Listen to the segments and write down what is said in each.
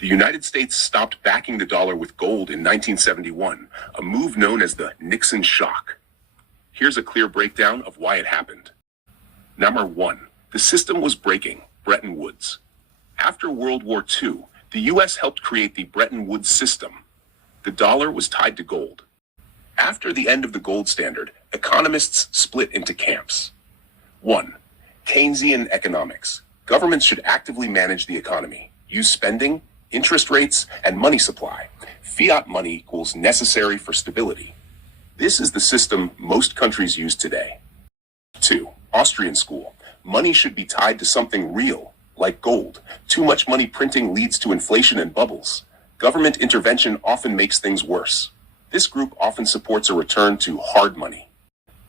The United States stopped backing the dollar with gold in 1971, a move known as the Nixon shock. Here's a clear breakdown of why it happened. Number 1. The system was breaking. Bretton Woods. After World War II, the U.S. helped create the Bretton Woods system. The dollar was tied to gold. After the end of the gold standard, economists split into camps. 1. Keynesian economics. Governments should actively manage the economy, use spending, interest rates, and money supply. Fiat money equals necessary for stability. This is the system most countries use today. 2. Austrian school. Money should be tied to something real, like gold. Too much money printing leads to inflation and bubbles. Government intervention often makes things worse. This group often supports a return to hard money.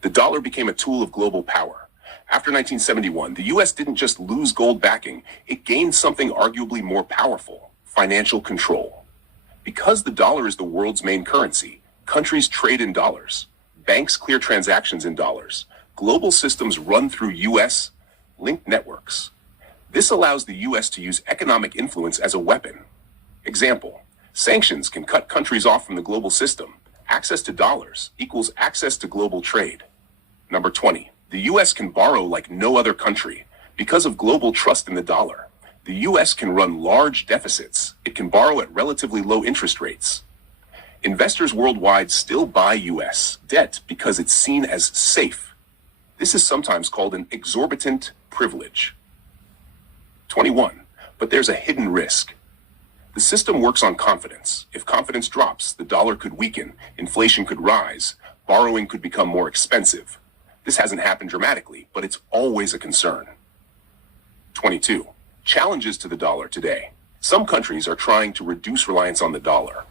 The dollar became a tool of global power. After 1971, the U.S. didn't just lose gold backing, it gained something arguably more powerful: financial control. Because the dollar is the world's main currency, countries trade in dollars. Banks clear transactions in dollars. Global systems run through U.S. linked networks. This allows the U.S. to use economic influence as a weapon. Example: sanctions can cut countries off from the global system. Access to dollars equals access to global trade. Number 20. The U.S. can borrow like no other country. Because of global trust in the dollar, the U.S. can run large deficits. It can borrow at relatively low interest rates. Investors worldwide still buy U.S. debt because it's seen as safe. This is sometimes called an exorbitant privilege. 21. But there's a hidden risk. The system works on confidence. If confidence drops, the dollar could weaken, inflation could rise, borrowing could become more expensive. This hasn't happened dramatically, but it's always a concern. 22. Challenges to the dollar today. Some countries are trying to reduce reliance on the dollar.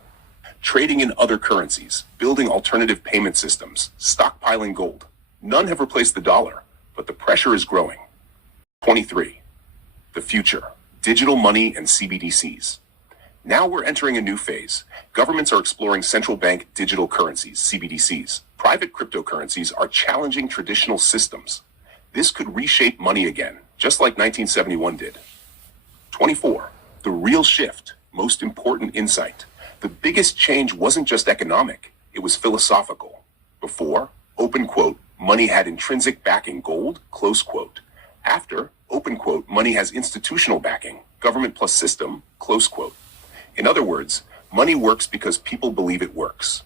Trading in other currencies, building alternative payment systems, stockpiling gold. None have replaced the dollar, but the pressure is growing. 23. The future. Digital money and CBDCs. Now we're entering a new phase. Governments are exploring central bank digital currencies, CBDCs. Private cryptocurrencies are challenging traditional systems. This could reshape money again, just like 1971 did. 24. The real shift, most important insight. The biggest change wasn't just economic, it was philosophical. Before, open quote, money had intrinsic backing, gold, close quote. After, open quote, money has institutional backing, government plus system, close quote. In other words, money works because people believe it works.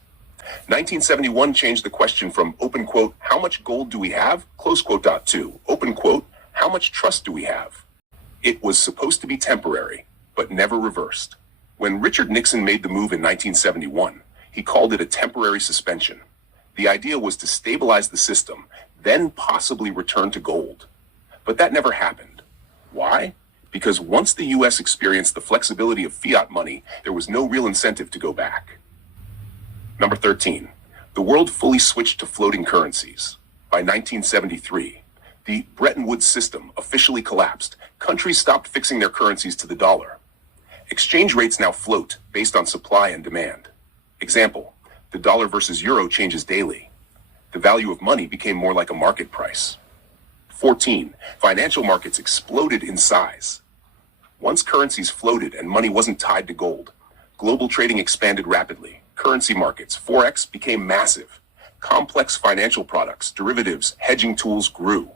1971 changed the question from open quote, how much gold do we have, close quote, to open quote, how much trust do we have? It was supposed to be temporary, but never reversed. When Richard Nixon made the move in 1971, he called it a temporary suspension. The idea was to stabilize the system, then possibly return to gold. But that never happened. Why? Because once the U.S. experienced the flexibility of fiat money, there was no real incentive to go back. Number 13. The world fully switched to floating currencies. By 1973, the Bretton Woods system officially collapsed. Countries stopped fixing their currencies to the dollar. Exchange rates now float based on supply and demand. Example: the dollar versus euro changes daily. The value of money became more like a market price. 14. Financial markets exploded in size. Once currencies floated and money wasn't tied to gold, global trading expanded rapidly. Currency markets, Forex, became massive. Complex financial products, derivatives, hedging tools grew.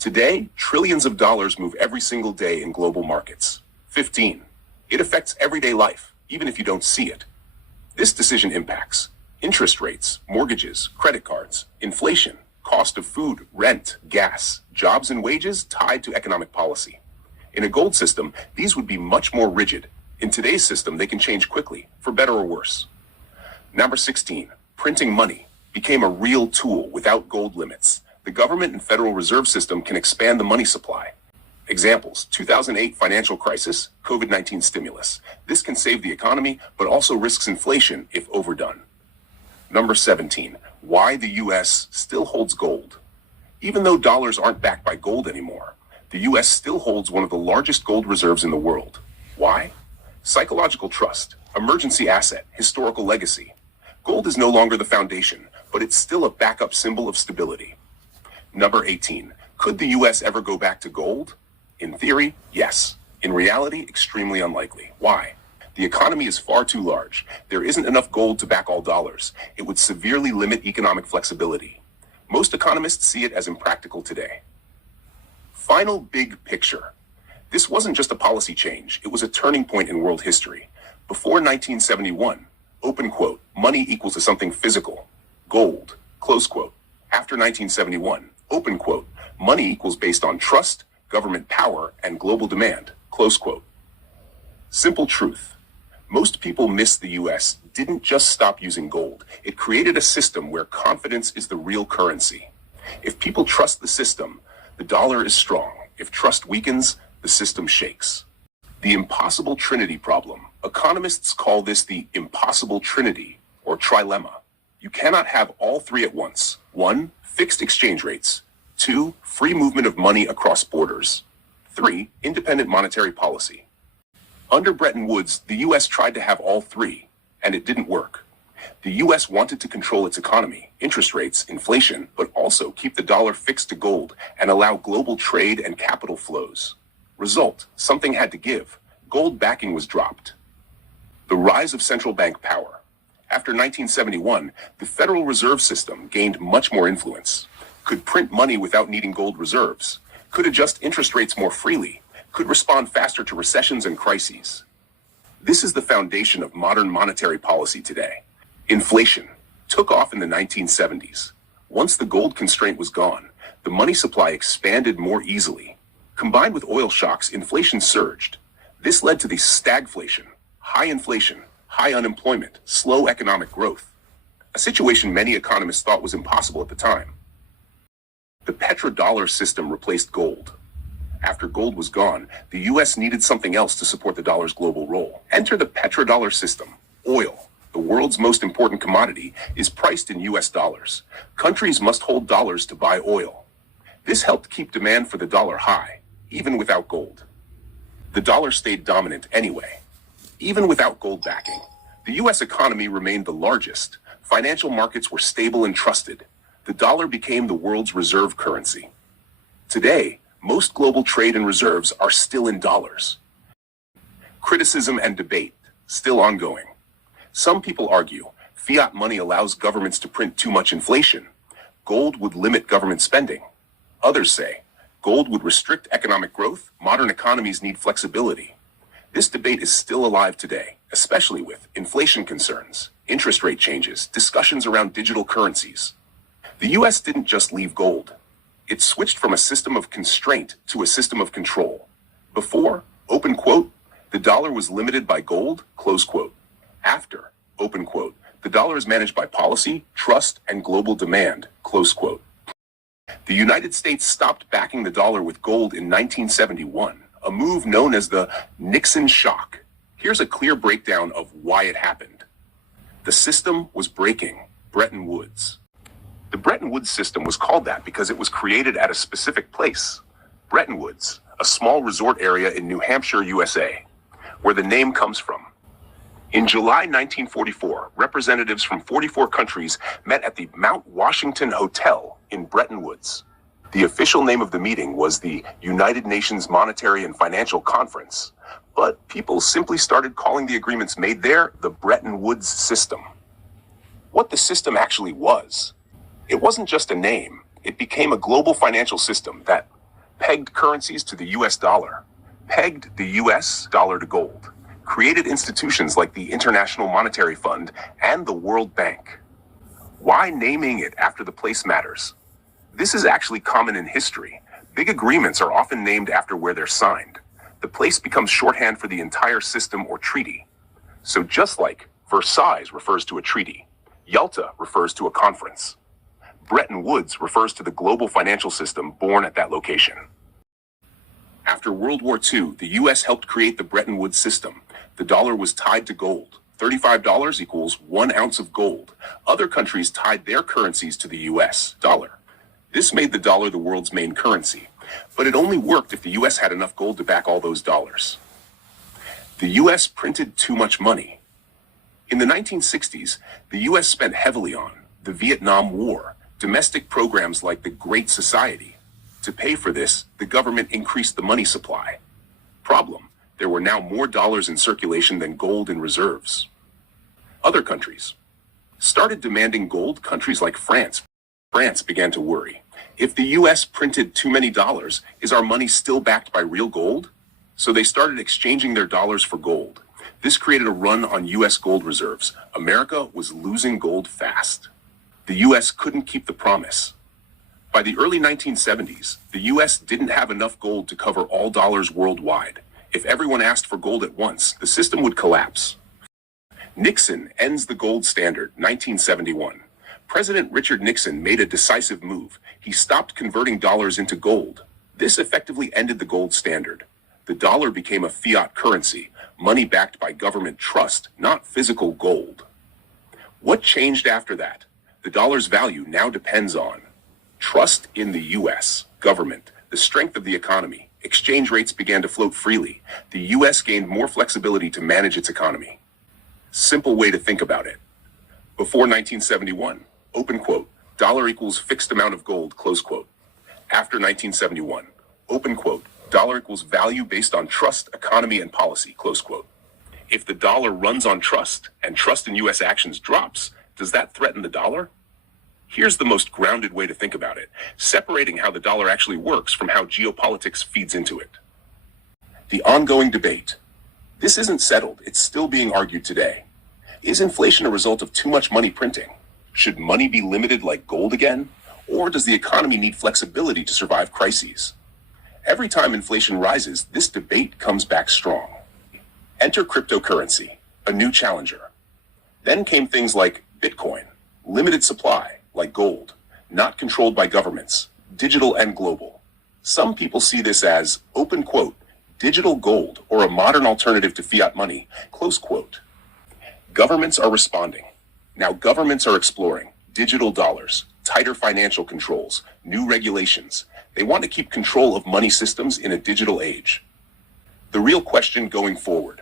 Today, trillions of dollars move every single day in global markets. 15. It affects everyday life, even if you don't see it. This decision impacts interest rates, mortgages, credit cards, inflation, cost of food, rent, gas, jobs and wages tied to economic policy. In a gold system, these would be much more rigid. In today's system, they can change quickly, for better or worse. Number 16. Printing money became a real tool without gold limits. The government and Federal Reserve System can expand the money supply. Examples: 2008 financial crisis, COVID-19 stimulus. This can save the economy, but also risks inflation if overdone. Number 17. Why the U.S. still holds gold. Even though dollars aren't backed by gold anymore, the U.S. still holds one of the largest gold reserves in the world. Why? Psychological trust, emergency asset, historical legacy. Gold is no longer the foundation, but it's still a backup symbol of stability. Number 18. Could the U.S. ever go back to gold? In theory, yes. In reality, extremely unlikely. Why? The economy is far too large. There isn't enough gold to back all dollars. It would severely limit economic flexibility. Most economists see it as impractical today. Final big picture. This wasn't just a policy change, it was a turning point in world history. Before 1971, open quote, money equals to something physical, gold, close quote. After 1971, open quote, money equals based on trust, government power, and global demand, close quote. Simple truth. Most people miss the US didn't just stop using gold. It created a system where confidence is the real currency. If people trust the system, the dollar is strong. If trust weakens, the system shakes. The impossible trinity problem. Economists call this the impossible trinity, or trilemma. You cannot have all three at once. 1. Fixed exchange rates. 2. Free movement of money across borders. 3. Independent monetary policy. Under Bretton Woods, the US tried to have all three, and it didn't work. The US wanted to control its economy, interest rates, inflation, but also keep the dollar fixed to gold and allow global trade and capital flows. Result, something had to give. Gold backing was dropped. The rise of central bank power. After 1971, the Federal Reserve System gained much more influence. Could print money without needing gold reserves. Could adjust interest rates more freely. Could respond faster to recessions and crises. This is the foundation of modern monetary policy today. Inflation took off in the 1970s. Once the gold constraint was gone, the money supply expanded more easily. Combined with oil shocks, inflation surged. This led to the stagflation, high inflation, high unemployment, slow economic growth, a situation many economists thought was impossible at the time. The Petrol Dollar system replaced gold. After gold was gone, the US needed something else to support the dollar's global role. Enter the Petrol Dollar system. Oil, the world's most important commodity, is priced in US dollars. Countries must hold dollars to buy oil. This helped keep demand for the dollar high, even without gold. The dollar stayed dominant anyway. Even without gold backing, the US economy remained the largest. Financial markets were stable and trusted. The dollar became the world's reserve currency. Today, most global trade and reserves are still in dollars. Criticism and debate, still ongoing. Some people argue fiat money allows governments to print too much inflation. Gold would limit government spending. Others say gold would restrict economic growth. Modern economies need flexibility. This debate is still alive today, especially with inflation concerns, interest rate changes, discussions around digital currencies. The US didn't just leave gold. It switched from a system of constraint to a system of control. Before, open quote, the dollar was limited by gold, close quote. After, open quote, the dollar is managed by policy, trust, and global demand, close quote. The United States stopped backing the dollar with gold in 1971, a move known as the Nixon shock. Here's a clear breakdown of why it happened. The system was breaking. Bretton Woods. The Bretton Woods system was called that because it was created at a specific place, Bretton Woods, a small resort area in New Hampshire, USA, where the name comes from. In July 1944, representatives from 44 countries met at the Mount Washington Hotel in Bretton Woods. The official name of the meeting was the United Nations Monetary and Financial Conference, but people simply started calling the agreements made there the Bretton Woods system. What the system actually was, it wasn't just a name. It became a global financial system that pegged currencies to the US dollar, pegged the US dollar to gold, created institutions like the International Monetary Fund and the World Bank. Why naming it after the place matters? This is actually common in history. Big agreements are often named after where they're signed. The place becomes shorthand for the entire system or treaty. So just like Versailles refers to a treaty, Yalta refers to a conference, Bretton Woods refers to the global financial system born at that location. After World War II, the US helped create the Bretton Woods system. The dollar was tied to gold. $35 equals 1 ounce of gold. Other countries tied their currencies to the US dollar. This made the dollar the world's main currency, but it only worked if the US had enough gold to back all those dollars. The US printed too much money. In the 1960s, the US spent heavily on the Vietnam War, domestic programs like the Great Society. To pay for this, the government increased the money supply. Problem: There were now more dollars in circulation than gold in reserves. Other countries started demanding gold. Countries like France. France began to worry. If the US printed too many dollars, is our money still backed by real gold? So they started exchanging their dollars for gold. This created a run on US gold reserves. America was losing gold fast. The US couldn't keep the promise. By the early 1970s, the US didn't have enough gold to cover all dollars worldwide. If everyone asked for gold at once, the system would collapse. Nixon ends the gold standard, 1971. President Richard Nixon made a decisive move. He stopped converting dollars into gold. This effectively ended the gold standard. The dollar became a fiat currency, money backed by government trust, not physical gold. What changed after that? The dollar's value now depends on trust in the US government, the strength of the economy. Exchange rates began to float freely. The US gained more flexibility to manage its economy. Simple way to think about it. Before 1971, open quote, dollar equals fixed amount of gold, close quote. After 1971, open quote, dollar equals value based on trust, economy, and policy, close quote. If the dollar runs on trust and trust in US actions drops, does that threaten the dollar? Here's the most grounded way to think about it, separating how the dollar actually works from how geopolitics feeds into it. The ongoing debate. This isn't settled, it's still being argued today. Is inflation a result of too much money printing? Should money be limited like gold again? Or does the economy need flexibility to survive crises? Every time inflation rises, this debate comes back strong. Enter cryptocurrency, a new challenger. Then came things like Bitcoin, limited supply, like gold, not controlled by governments, digital and global. Some people see this as, open quote, digital gold or a modern alternative to fiat money, close quote. Governments are responding. Now governments are exploring digital dollars, tighter financial controls, new regulations. They want to keep control of money systems in a digital age. The real question going forward.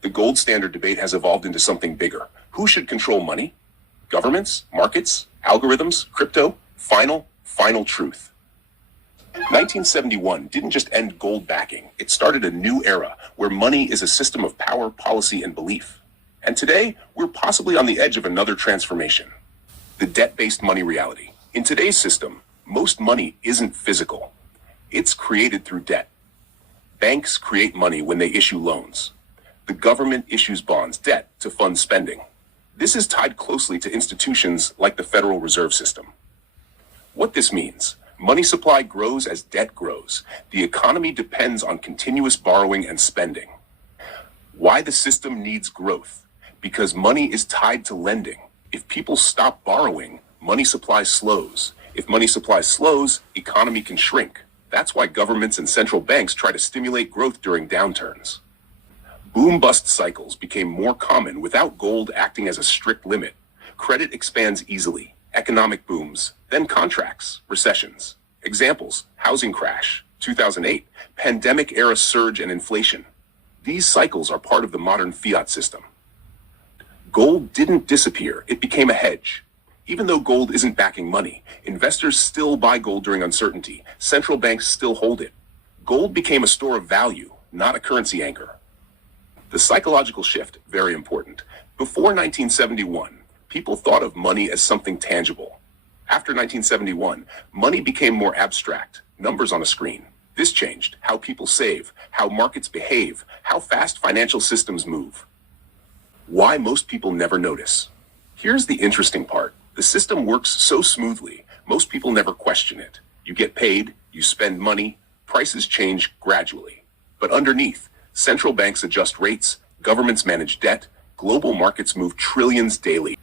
The gold standard debate has evolved into something bigger. Who should control money? Governments, markets, algorithms, crypto, final truth. 1971 didn't just end gold backing. It started a new era where money is a system of power, policy, and belief. And today, we're possibly on the edge of another transformation. The debt-based money reality. In today's system, most money isn't physical. It's created through debt. Banks create money when they issue loans. The government issues bonds, debt, to fund spending. This is tied closely to institutions like the Federal Reserve System. What this means, money supply grows as debt grows. The economy depends on continuous borrowing and spending. Why the system needs growth? Because money is tied to lending. If people stop borrowing, money supply slows. If money supply slows, economy can shrink. That's why governments and central banks try to stimulate growth during downturns. Boom-bust cycles became more common without gold acting as a strict limit. Credit expands easily. Economic booms, then contracts, recessions. Examples, housing crash, 2008, pandemic-era surge and inflation. These cycles are part of the modern fiat system. Gold didn't disappear, it became a hedge. Even though gold isn't backing money, investors still buy gold during uncertainty. Central banks still hold it. Gold became a store of value, not a currency anchor. The psychological shift, very important. Before 1971, people thought of money as something tangible. After 1971, money became more abstract, numbers on a screen. This changed how people save, how markets behave, how fast financial systems move. Why most people never notice. Here's the interesting part. The system works so smoothly, most people never question it. You get paid, you spend money, prices change gradually. But underneath, central banks adjust rates, governments manage debt, global markets move trillions daily.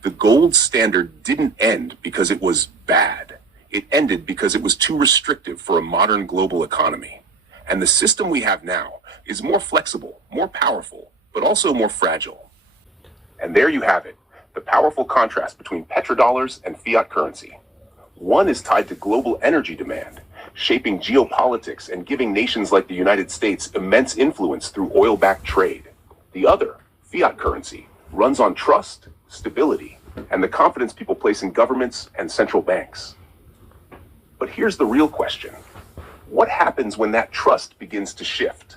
The gold standard didn't end because it was bad. It ended because it was too restrictive for a modern global economy. And the system we have now is more flexible, more powerful, but also more fragile. And there you have it, the powerful contrast between petrodollars and fiat currency. One is tied to global energy demand, shaping geopolitics and giving nations like the United States immense influence through oil-backed trade. The other, fiat currency, runs on trust, stability, and the confidence people place in governments and central banks. But here's the real question. What happens when that trust begins to shift?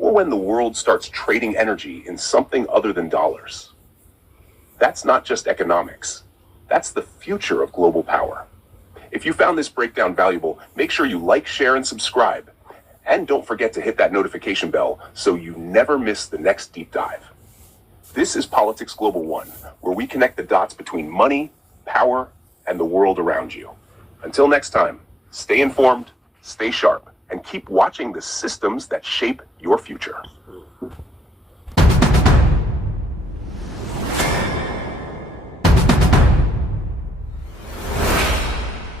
or when the world starts trading energy in something other than dollars. That's not just economics. That's the future of global power. If you found this breakdown valuable, make sure you like, share, and subscribe. And don't forget to hit that notification bell so you never miss the next deep dive. This is Politics Global One, where we connect the dots between money, power, and the world around you. Until next time, stay informed, stay sharp, and keep watching the systems that shape your future.